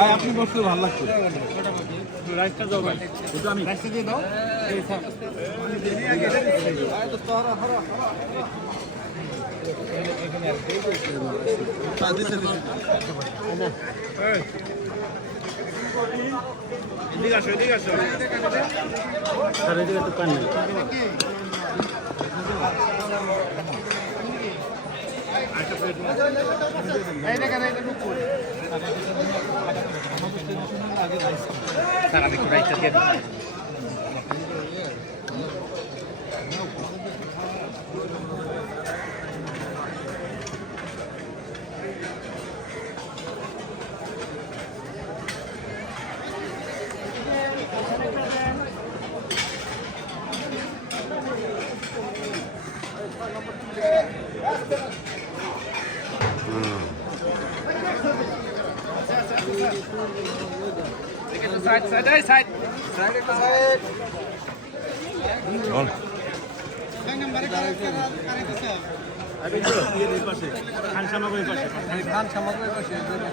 ভাই আপনি বসলে ভালো লাগছে রাইসটা দাও ভাই এটা আমি রাইসটা দিয়ে Sangat dikurangi Thank you. Side side side সাইডে সাইড বল নাম্বারে কারেক্ট করে দিতে হবে আমি তো এই পাশে খান সামগ্রীর পাশে খান সামগ্রীর পাশে